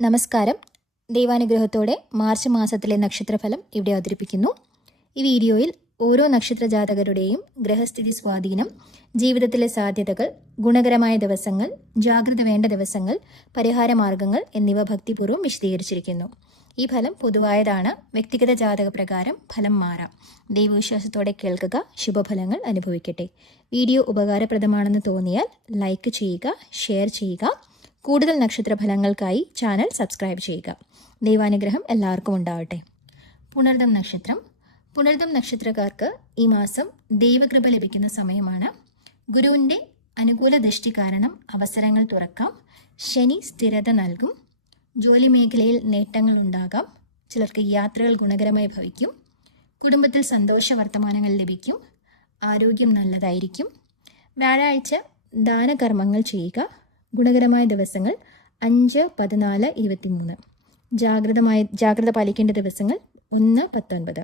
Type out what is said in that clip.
നമസ്കാരം. ദൈവാനുഗ്രഹത്തോടെ മാർച്ച് മാസത്തിലെ നക്ഷത്രഫലം ഇവിടെ അവതരിപ്പിക്കുന്നു. ഈ വീഡിയോയിൽ ഓരോ നക്ഷത്ര ജാതകരുടെയും ഗ്രഹസ്ഥിതി സ്വാധീനം, ജീവിതത്തിലെ സാധ്യതകൾ, ഗുണകരമായ ദിവസങ്ങൾ, ജാഗ്രത വേണ്ട ദിവസങ്ങൾ, പരിഹാരമാർഗങ്ങൾ എന്നിവ ഭക്തിപൂർവ്വം വിശദീകരിച്ചിരിക്കുന്നു. ഈ ഫലം പൊതുവായതാണ്. വ്യക്തിഗത ജാതക പ്രകാരം ഫലം മാറാം. ദൈവവിശ്വാസത്തോടെ കേൾക്കുക, ശുഭഫലങ്ങൾ അനുഭവിക്കട്ടെ. വീഡിയോ ഉപകാരപ്രദമാണെന്ന് തോന്നിയാൽ ലൈക്ക് ചെയ്യുക, ഷെയർ ചെയ്യുക. കൂടുതൽ നക്ഷത്രഫലങ്ങൾക്കായി ചാനൽ സബ്സ്ക്രൈബ് ചെയ്യുക. ദൈവാനുഗ്രഹം എല്ലാവർക്കും ഉണ്ടാവട്ടെ. പുണർദം നക്ഷത്രം. പുണർദം നക്ഷത്രക്കാർക്ക് ഈ മാസം ദൈവകൃപ ലഭിക്കുന്ന സമയമാണ്. ഗുരുവിൻ്റെ അനുകൂല ദൃഷ്ടി കാരണം അവസരങ്ങൾ തുറക്കാം. ശനി സ്ഥിരത നൽകും. ജോലി മേഖലയിൽ നേട്ടങ്ങൾ ഉണ്ടാകാം. ചിലർക്ക് യാത്രകൾ ഗുണകരമായി ഭവിക്കും. കുടുംബത്തിൽ സന്തോഷ വർത്തമാനങ്ങൾ ലഭിക്കും. ആരോഗ്യം നല്ലതായിരിക്കും. വ്യാഴാഴ്ച ദാനകർമ്മങ്ങൾ ചെയ്യുക. ഗുണകരമായ ദിവസങ്ങൾ 5, 14, 23. ജാഗ്രത പാലിക്കേണ്ട ദിവസങ്ങൾ 1, 19.